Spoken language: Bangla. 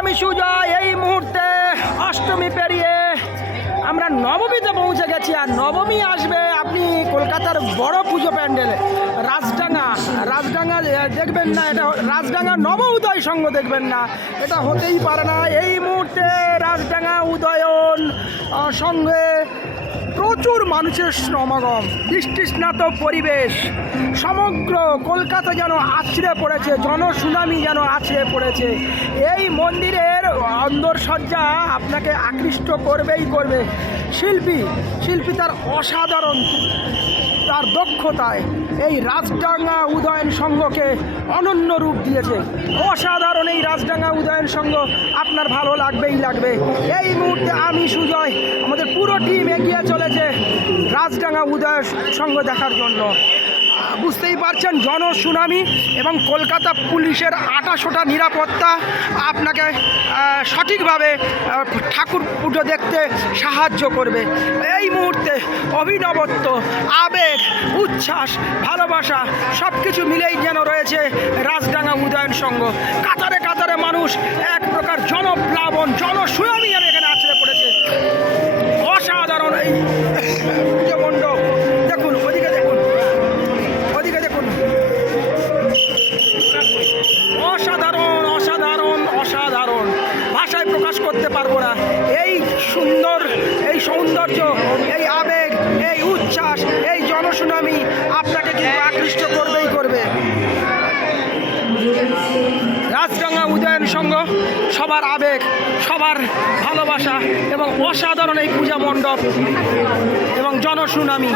আমি সুজয়। এই মুহূর্তে অষ্টমী পেরিয়ে আমরা নবমীতে পৌঁছে গেছি, আর নবমী আসবে আপনি কলকাতার বড় পুজো প্যান্ডেলে রাজডাঙ্গা দেখবেন না, এটা রাজডাঙ্গা নব উদয় সংঘ দেখবেন না, এটা হতেই পারে না। এই মুহূর্তে রাজডাঙ্গা উদয়ন সঙ্গে প্রচুর মানুষের সমাগম, বৃষ্টিস্নাত পরিবেশ, সমগ্র কলকাতা যেন আছড়ে পড়েছে, জনসুনামি যেন আছড়ে পড়েছে। এই মন্দিরের অন্দরসজ্জা আপনাকে আকৃষ্ট করবেই করবে। শিল্পী তার অসাধারণ তার দক্ষতায় এই রাজডাঙ্গা উদয়ন সংঘকে অনন্য রূপ দিয়েছে। অসাধারণ এই রাজডাঙ্গা উদয়ন সংঘ, আপনার ভালো লাগবেই লাগবে। এই মুহূর্তে আমি সুজয়, আমাদের পুরো টিম এগিয়ে চলেছে রাজডাঙ্গা উদয়ন সংঘ দেখার জন্য। বুঝতেই পারছেন, জনসুনামি এবং কলকাতা পুলিশের আটাশোটা নিরাপত্তা আপনাকে সঠিকভাবে ঠাকুর পুজো দেখতে সাহায্য করবে। এই মুহূর্তে অভিনবত্ব, আবেগ, উচ্ছ্বাস, ভালোবাসা সব কিছু মিলেই যেন রয়েছে রাজডাঙ্গা উদয়ন সংঘ। কাতারে কাতারে মানুষ, এক প্রকার জনপ্লাবন, জনসুনামি যেন এখানে আছড়ে পড়েছে। অসাধারণ এই পুজো মণ্ডপ, দেখুন ওদিকে দেখুন, অসাধারণ অসাধারণ অসাধারণ, ভাষায় প্রকাশ করতে পারবো না। এই সুন্দর, এই সৌন্দর্য, এই আবেগ, এই উচ্ছ্বাস, এই জনসুনামি আপনাকে কিন্তু আকৃষ্ট করবেই করবে। রাজডাঙ্গা উদয়ন সংঘ, সবার আবেগ, সবার ভালোবাসা এবং অসাধারণ এই পূজা মণ্ডপ এবং জনসুনামি।